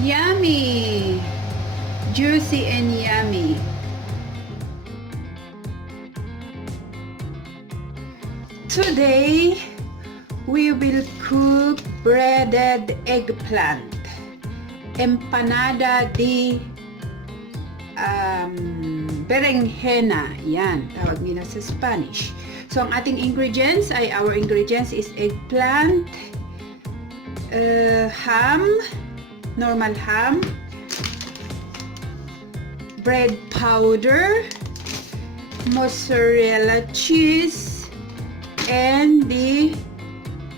Yummy! Juicy and yummy. Today, we will cook breaded eggplant. Empanada de berenjena. Yan, tawag nila sa Spanish. So, ang ating ingredients ay, our ingredients is eggplant, ham, normal ham, bread powder, mozzarella cheese, and the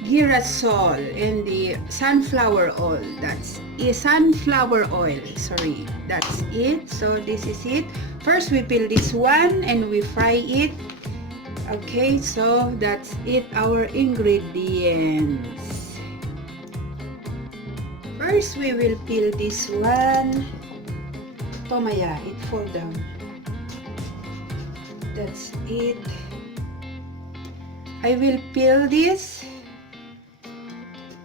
girasol and the sunflower oil. That's sunflower oil. Sorry, that's it. So this is it. First, we peel this one and we fry it. Okay, so that's it. Our ingredients. First, we will peel this one. Tomaya, it fall down. That's it. I will peel this.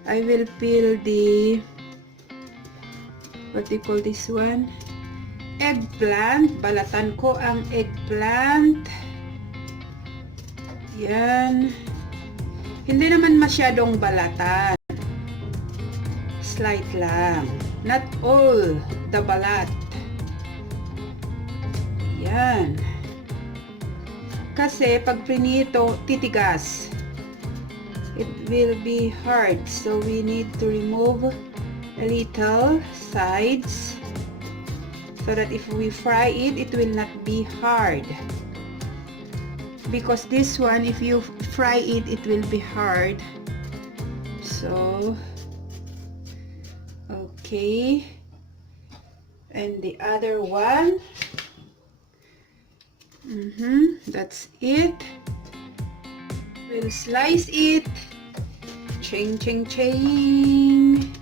I will peel the, what do you call this one? Eggplant. Balatan ko ang eggplant. Yan. Hindi naman masyadong balatan. Slight lang. Not all the balat. Yan. Kasi pag prinito, titigas. It will be hard. So we need to remove a little sides so that if we fry it, it will not be hard. Because this one, if you fry it, it will be hard. So, okay. And the other one, that's it. We'll slice it. Ching, ching, ching.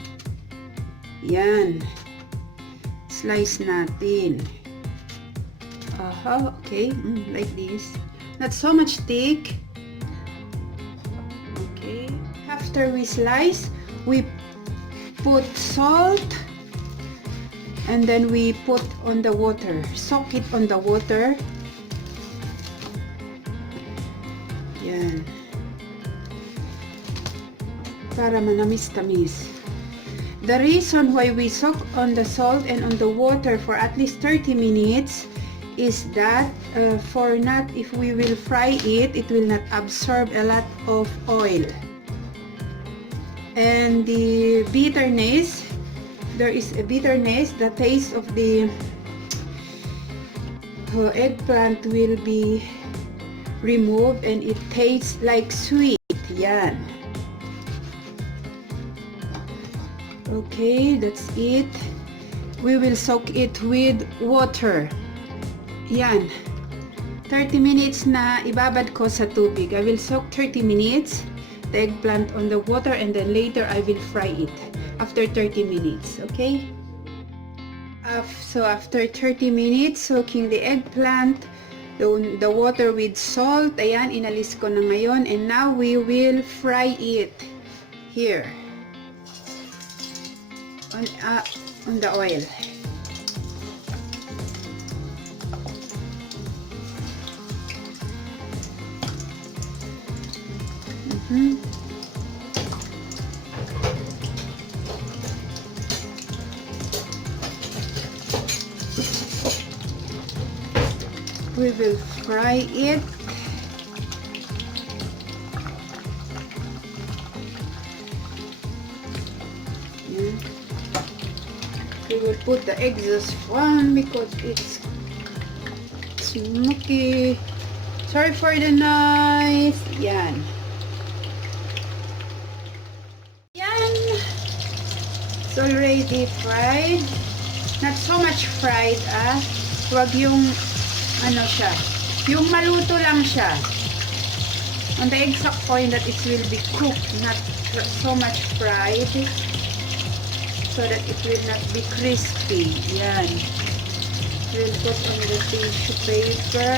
Yan. Slice natin. Okay. Like this. Not so much thick. Okay. After we slice, we put salt. And then we put on the water. Soak it on the water. Yan. Para manamis-tamis. The reason why we soak on the salt and on the water for at least 30 minutes is that if we will fry it, it will not absorb a lot of oil. And the bitterness, there is a bitterness, the taste of the eggplant will be removed and it tastes like sweet. Yan. Okay, that's it. We will soak it with water. Yan. 30 minutes na ibabad ko sa tubig. I will soak 30 minutes the eggplant on the water and then later I will fry it after 30 minutes. Okay? So after 30 minutes soaking the eggplant, the water with salt, ayan, inalis ko na ngayon, and now we will fry it here on the oil. We will fry it. Yeah. We will put the exhaust fan because it's smoky. Sorry for the noise. Yan. Yan. It's already fried. Not so much fried, Wag yung ano siya, yung maluto lang siya on the exact point that it will be cooked, not so much fried, so that it will not be crispy. Yan. We'll put on the tissue paper.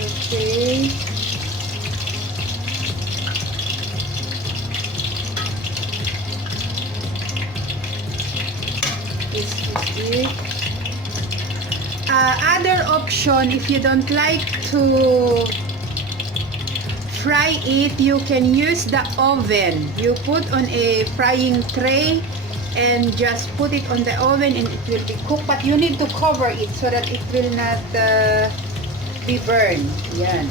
Okay. this is it. Other option, if you don't like to fry it, you can use the oven. You put on a frying tray and just put it on the oven and it will be cooked, but you need to cover it so that it will not be burned. Yan.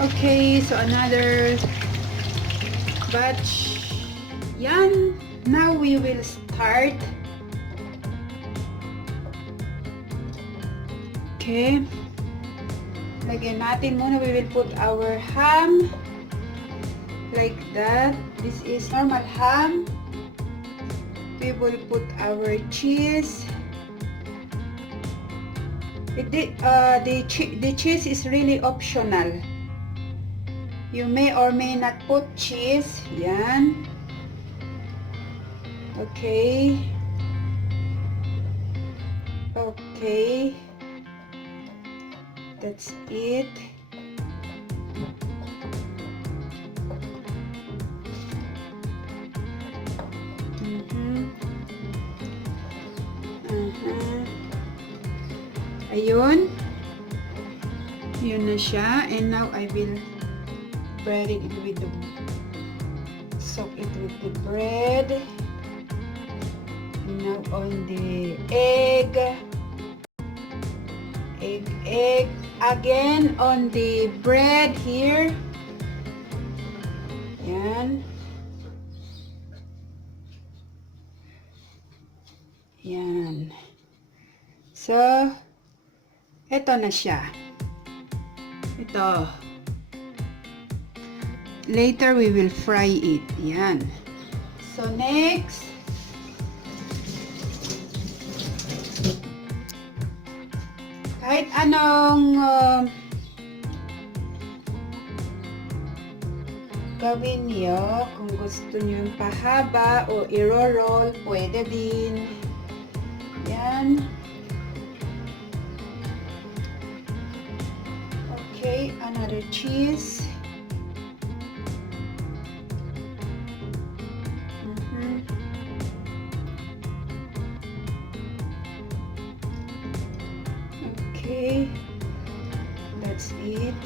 Okay, so another batch. Yan. Now we will start. Okay. Lagyan natin muna. We will put our ham like that. This is normal ham. We will put our cheese. The cheese is really optional. You may or may not put cheese. Yan. Okay. Okay. That's it. Ayun. Yun na siya. And now I will bread it with the soak it with the bread. And now on the egg again on the bread here. Yan. Yan. So, ito na siya. Ito. Later, we will fry it. Yan. So, next. Kahit anong gawin niyo, kung gusto niyo yung pahaba o i-roll, pwede din. Yan. Okay, another cheese. Okay, that's it.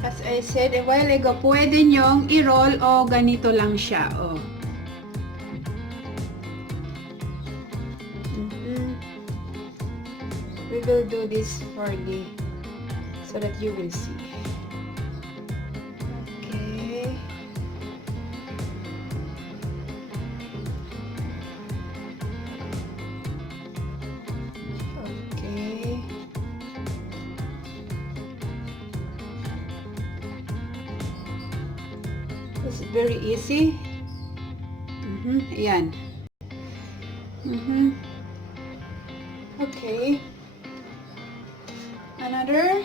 As I said a while ago, pwede nyong i-roll o ganito lang siya. Oh. We will do this for the so that you will see. Okay. Okay. It's very easy. Ayan. Okay. Another.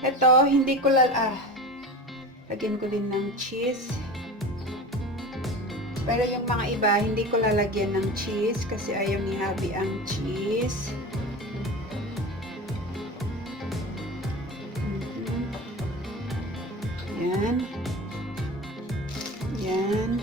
Ito, hindi ko lagyan ko din ng cheese. Pero yung mga iba, hindi ko lalagyan ng cheese kasi ayaw ni Habi ang cheese. Yan. Yan.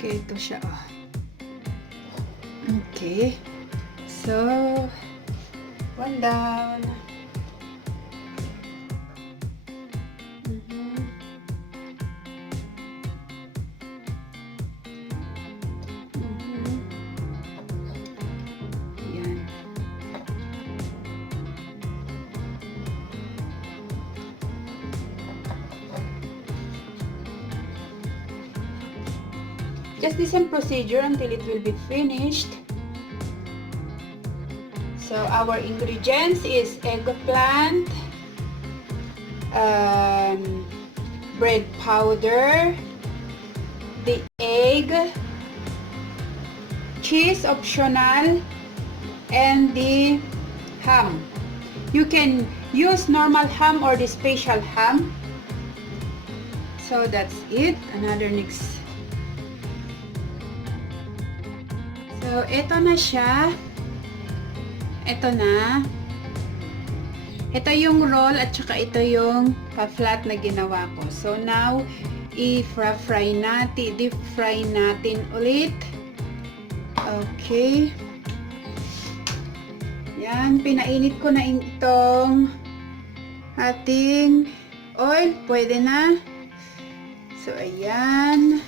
Okay, ito siya. Okay. So, one down. Yan. Just the same procedure until it will be finished. So our ingredients is eggplant, bread powder, the egg, cheese optional, and the ham. You can use normal ham or the special ham. So that's it. Another mix. So ito na siya. Ito na. Ito yung roll at saka ito yung pa-flat na ginawa ko. So now, i-fry natin, deep fry natin ulit. Okay. Yan, pinainit ko na itong ating oil. Pwede na. So, ayan.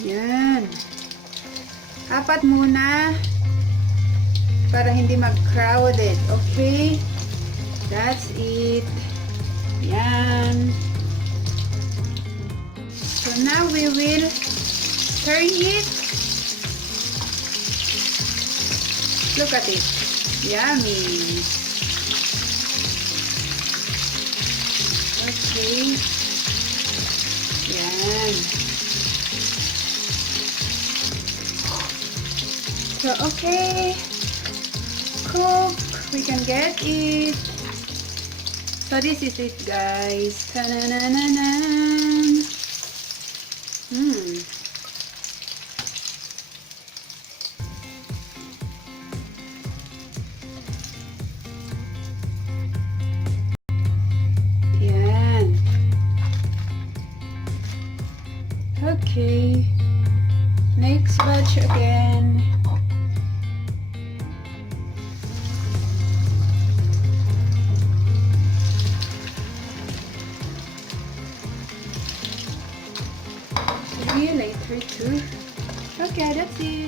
Yan. Apat muna para hindi mag-crowded. Okay? That's it. Yan. So now we will turn it. Look at it. Yummy. Okay. Yan. So, okay. Cook. We can get it. So, this is it, guys. Ta-na-na-na-na. Yan. Okay. Next batch again. Later too. Okay, that's it.